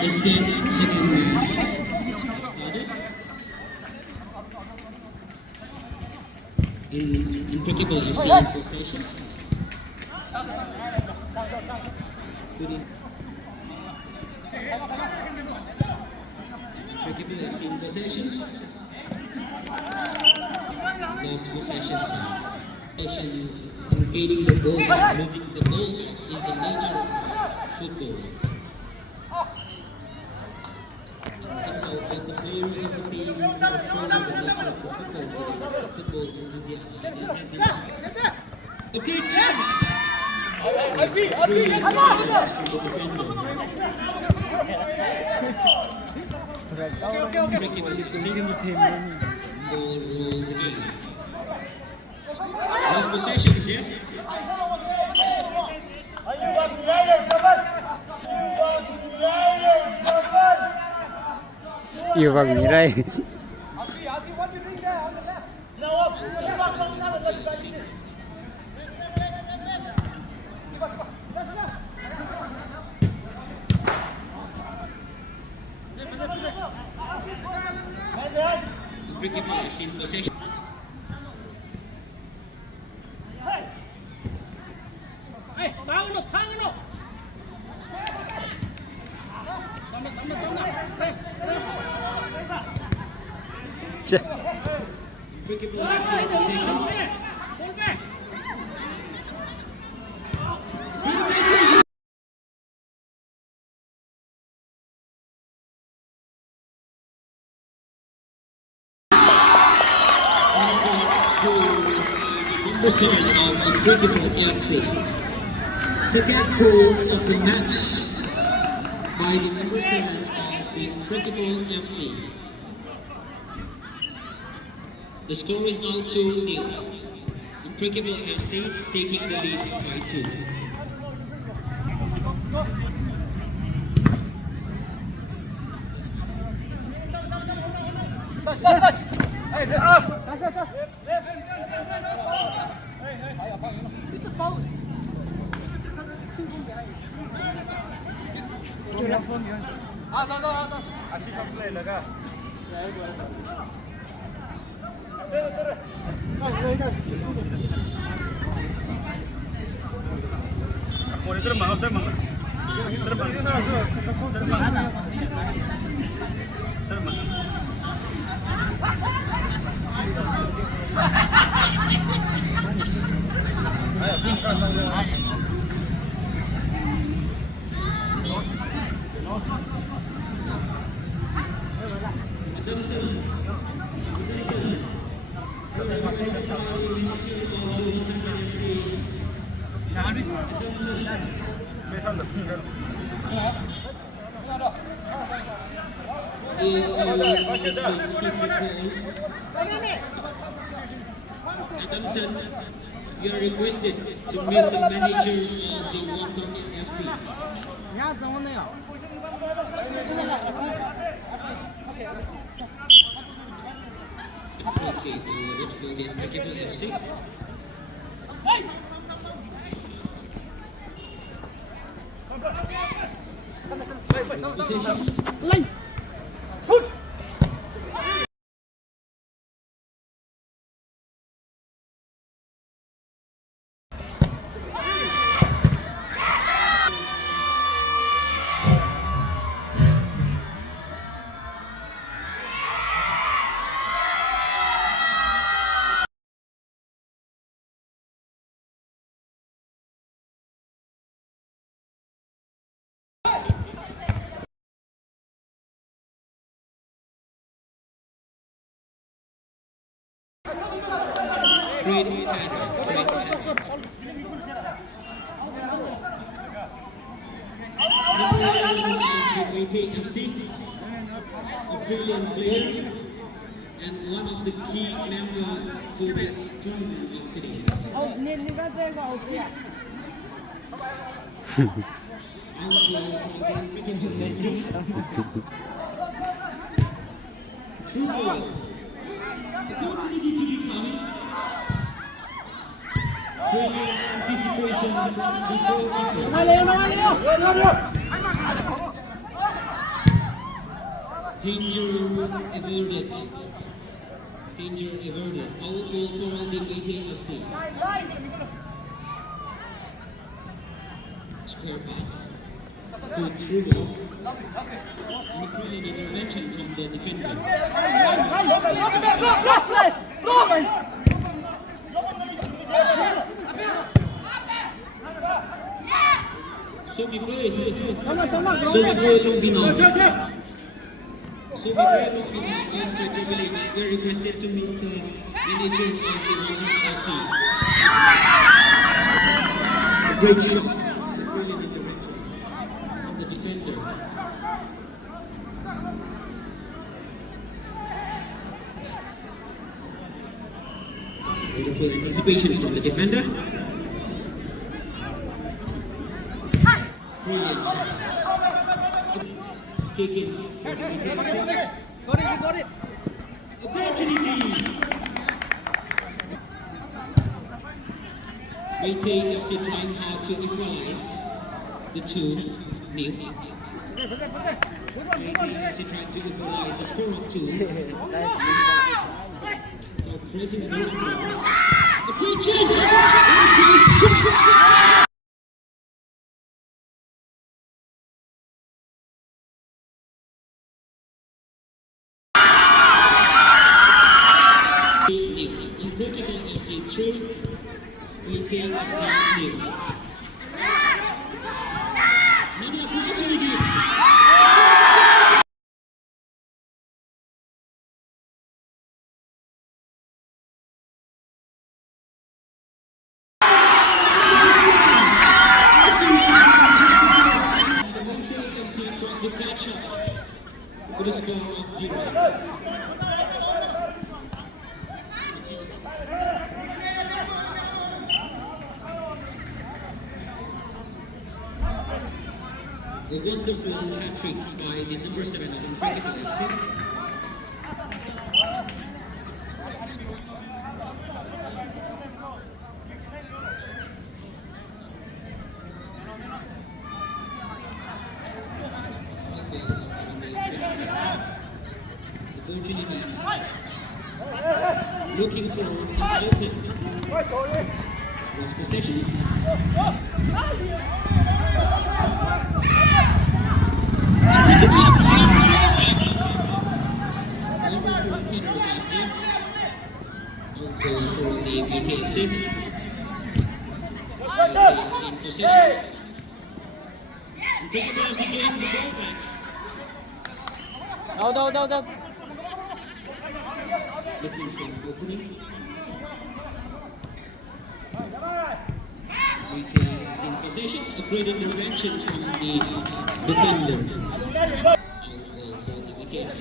This game, second match has started. Unbreakable FC in possession. Unbreakable FC in possession. Lost possessions now. Possessions in gaining the ball, losing the ball is the nature of football. Somehow the players of the teams are showing the nature of the football enthusiasts. A great chance! Brilliant defense from the defender. Unbreakable FC. Ball rolls again. Lost possessions here. Yêu vào nghỉ đây. Unbreakable FC in possession. Unbreakable FC in possession. Number 7 of Unbreakable FC. Second goal of the match by the number 7 of the Unbreakable FC. The score is now 2-0. Unbreakable FC taking the lead by 2. Adamson, you are requested to meet the manager of the Tangkhul FC. Okay, we'll wait for the Unbreakable FC. Position. Great header, great header. Number 8 FC, a brilliant player and one of the key members to that tournament of today. True ball. Opportunity to be coming. Brilliant anticipation from the goalkeeper. Danger averted. Danger averted. Out goal for the HAOFC. Square pass. Good through ball. Including intervention from the defender. Sumiboy Lumbino. Sumiboy after the village were requested to meet the manager of the Unbreakable FC. Great shot. Brilliant intervention from the defender. Beautiful anticipation from the defender. Brilliant shots. Taken for the HAOFC. Got it. Opportunity. HAOFC trying hard to equalize the 2-0. HAOFC trying to equalize the score of 2. They're pressing the ball. A good chance! Unbreakable FC 3, HAOFC 0. Another opportunity. The HAOFC trying to catch up with a score of 0. A wonderful hat-trick by the number 7 of Unbreakable FC. Unfortunately, looking for an open. Those possessions. For the HAOFC. HAOFC in possession. Unbreakable FC gains the ball back. Đâu. Looking for an opening. HAOFC in possession. A great intervention from the defender. For the HAOFC.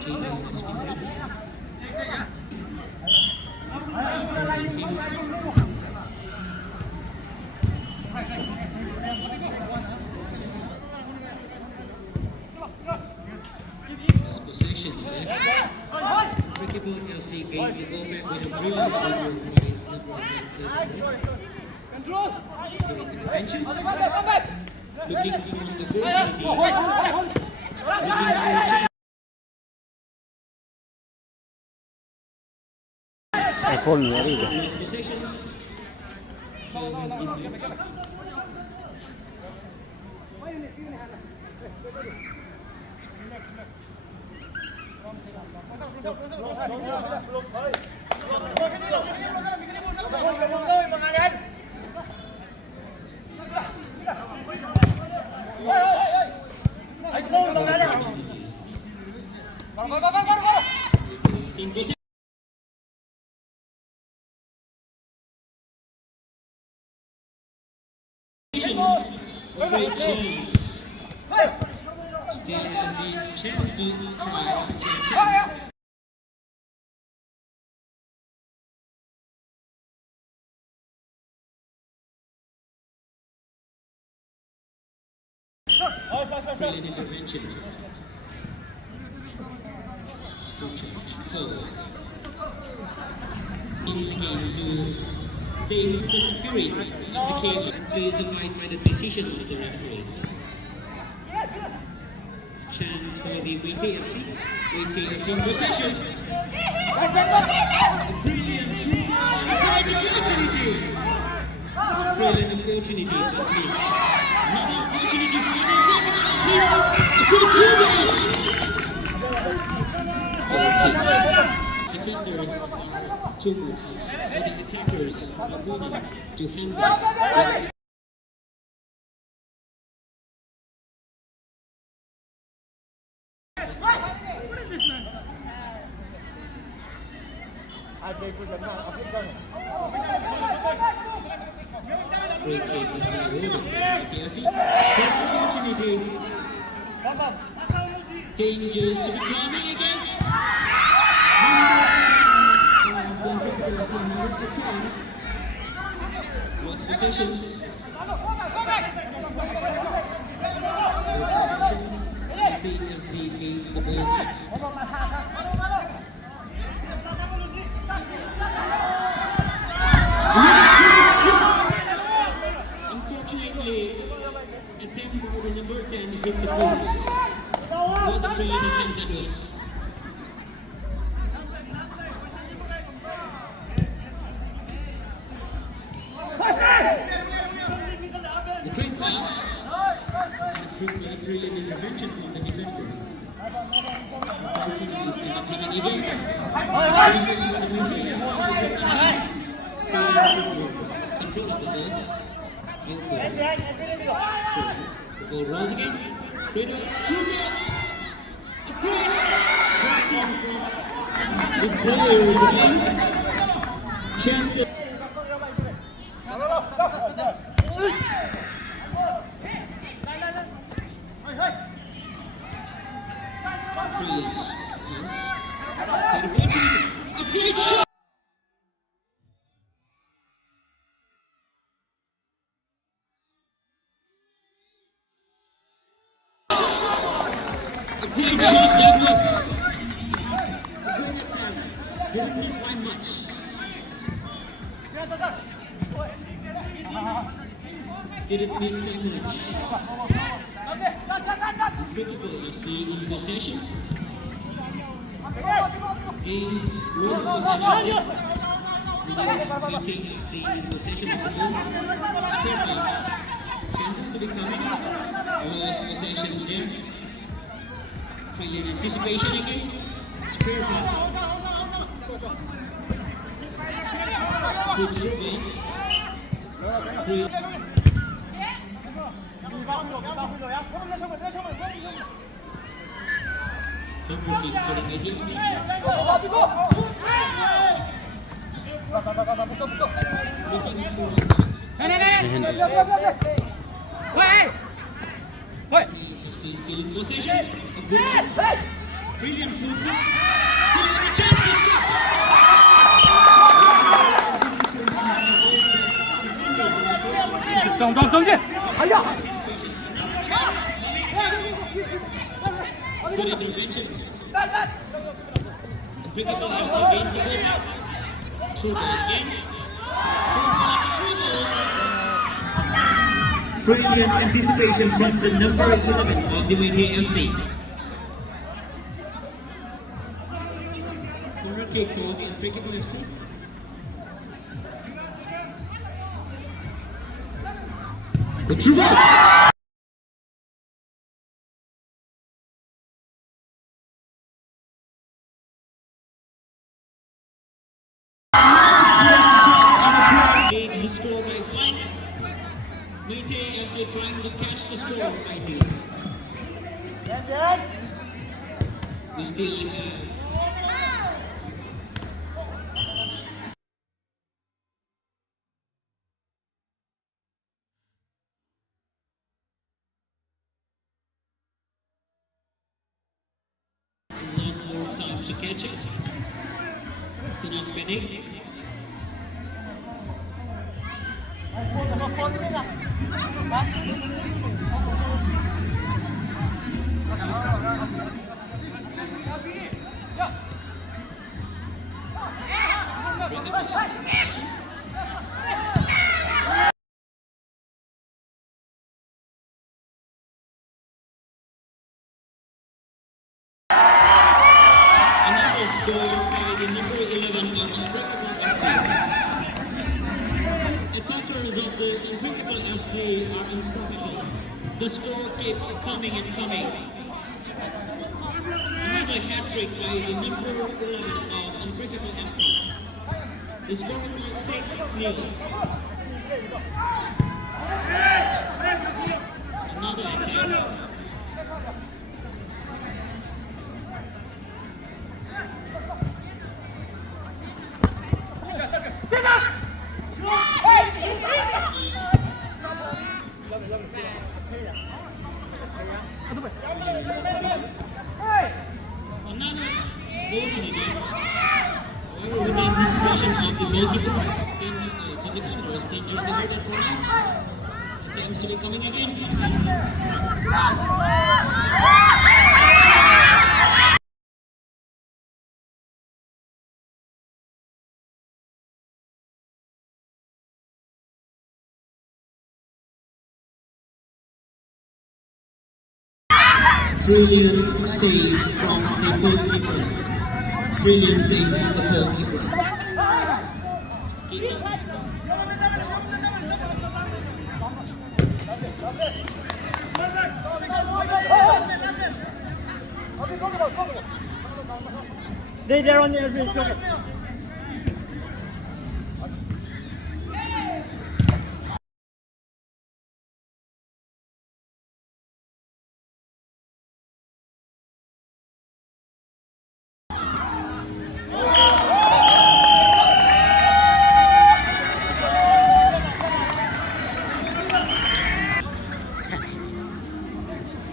Changes his feet. That's possessions there. Unbreakable FC gains the ball back with a brilliant intervention. Looking for the goal. Looking for a chance. iPhone ni hari. Nice possessions. Foul has been made. A great chance. Still has the chance to try to attack. Brilliant intervention. Good change. Foul. Means again to take the spirit of the game and please abide by the decision of the referee. Chance for the WTFC. WTFC in possession. A brilliant opportunity. Brilliant opportunity at least. Another opportunity for the WTFC. A good dribble. Defenders too much for the attackers opponent to handle. Great kick is now over. KFC, opportunity. Dangerous to be climbing again. Lost possessions. Lost possessions. TFC gains the ball back. Unfortunately, attempt by the number 10 hit the post. What a brilliant attempt that was. The quick pass. And a brilliant intervention from the defender. Unfortunately, he's still coming again. Changes for the routine. Control of the ball. So, the ball rolls again. The players again. Chance. Brilliant. Yes. And a great shot. A great shot that was. A great attempt. Didn't miss by much. Didn't miss by much. Unbreakable FC in possession. Gains low possession. HAOFUREVER in possession of the ball. Spare pass. Chances to be coming. Lost possessions there. Brilliant anticipation again. Spare pass. Good dribble. Double kick for the agency. Looking for TFC still in possession. A good shot. Brilliant football. Still has a chance to score. Good intervention. Unbreakable FC gains the ball. Through ball again. Brilliant anticipation from the number 11 of the FC. Corner kick for the Unbreakable FC. Good through ball. Leads the score by 1. FC trying to catch the score, I think. We still have a lot more time to catch it. Do not panic. the number 11 of Unbreakable FC. Attackers of the Unbreakable FC are unstoppable. The score keeps coming and coming. Another hat-trick by the number 11 of Unbreakable FC. The score is now 6-0. Another attack. Another opportunity. However, with the anticipation of the goalkeeper, the defender is dangerous away that corner. Attempts to be coming again. Brilliant save from the goalkeeper. Brilliant save from the goalkeeper. They're on the other side.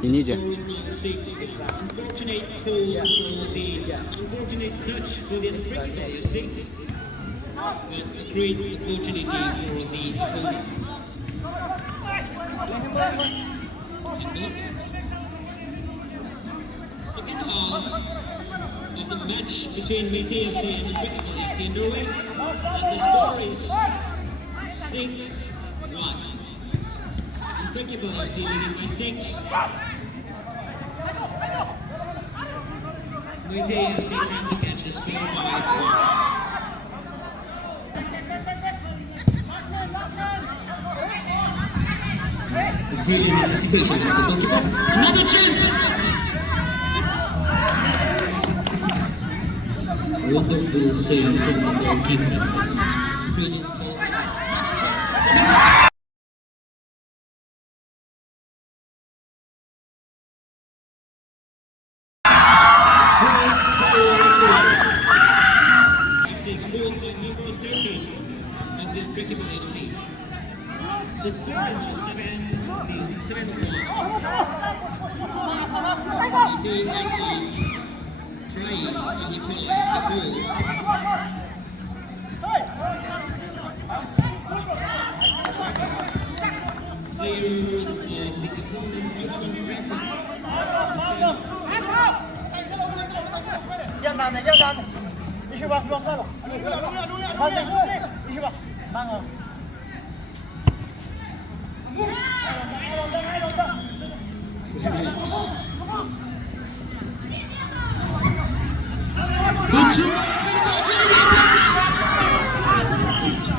The score is now 6. Unfortunate for the unfortunate touch for the Unbreakable FC. But a great opportunity for the opponent. Second half of the match between HAOFUREVER FC and Unbreakable FC in Norway. And the score is 6-1. Unbreakable FC leading by 6. HAOFUREVER FC trying to catch the score by 1. Brilliant anticipation from the goalkeeper. Another chance! Wonderful save from the goalkeeper. Brilliant goal. Another chance. Is scored by number 13 of the Unbreakable FC. The score is now 7-1. HAOFUREVER FC trying to equalize the goal. Players of the opponent are pressing.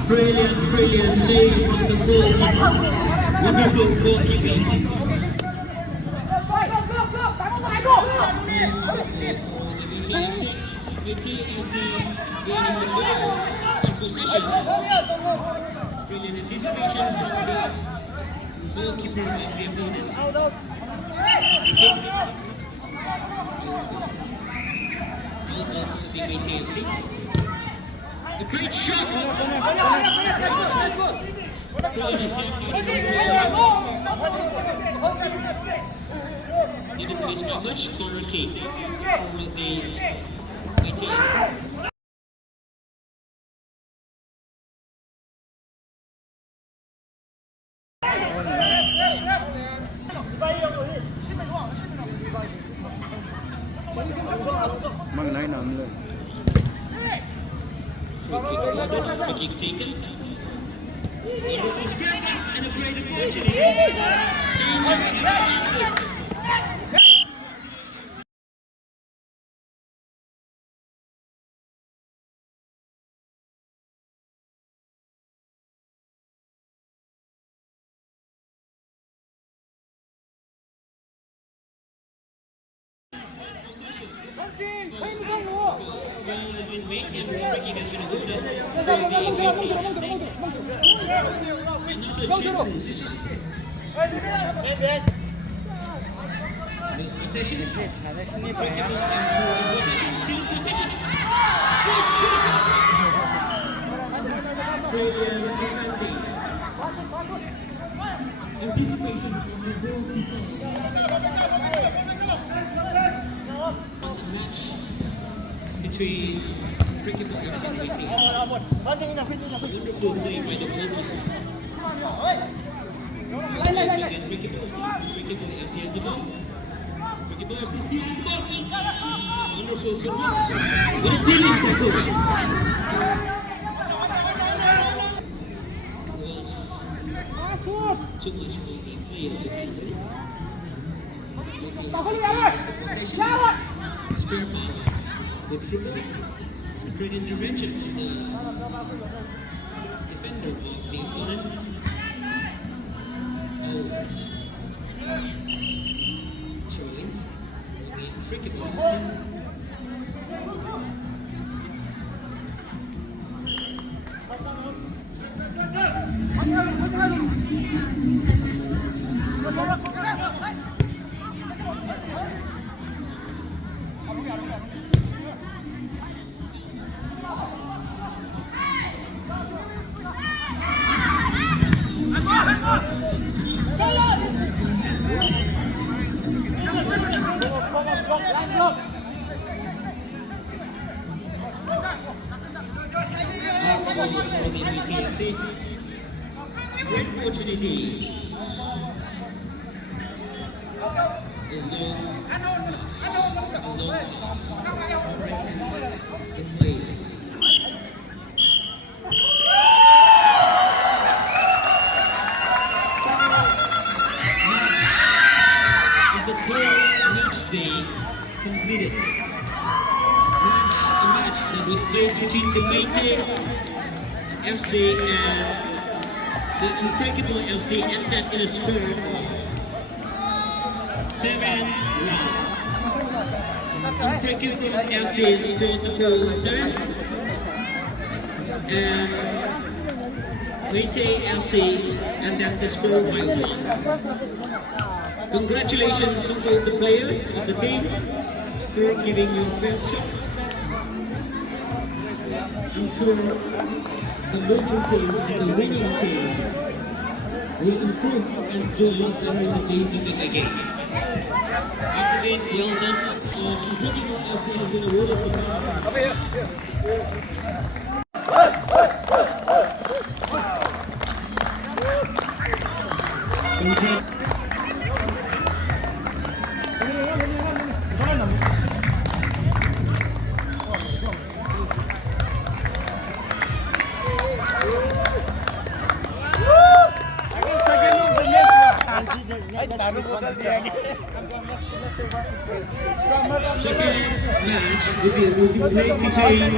Brilliant save from the goalkeeper. Wonderful goalkeeping. HAOFUREVER gaining the ball in possession. Brilliant anticipation from the goalkeeper of the opponent. Kick. Goal for the HAOFUREVER FC. A great shot! Brilliant attack. Didn't miss by much. Corner kick for the HAOFUREVER. Mang nói nằm luôn. Free kick taken. Wonderful scrappers and a great opportunity. has been made and free kick has been awarded for the Unbreakable FC. Another chance. Lose possession. Unbreakable FC in possession, still in possession. Good shot! Brilliant defending. Anticipation from the goalkeeper. On the match between Unbreakable FC and HAOFUREVER. Wonderful play by the goalkeeper. Unbreakable FC has the ball. Unbreakable FC still has the ball. Wonderful football. What a brilliant performance. It was too much for the player to handle. Spare pass, good football, and great intervention from the defender of the opponent. Throwing will be Unbreakable FC. Great opportunity. A long pass. The play. It's a clear match day completed. A match that was played between the Maytay FC and the Unbreakable FC ended in a score of 7-1. Unbreakable FC scored the goal 7 and Maytay FC ended the score by 1. Congratulations to all the players of the team for giving your best shot. I'm sure the losing team and the winning team will improve and do a lot better in the days to come again. Once again, well done. Unbreakable FC has been awarded the second match will be played between the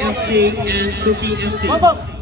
FC and Cookie FC.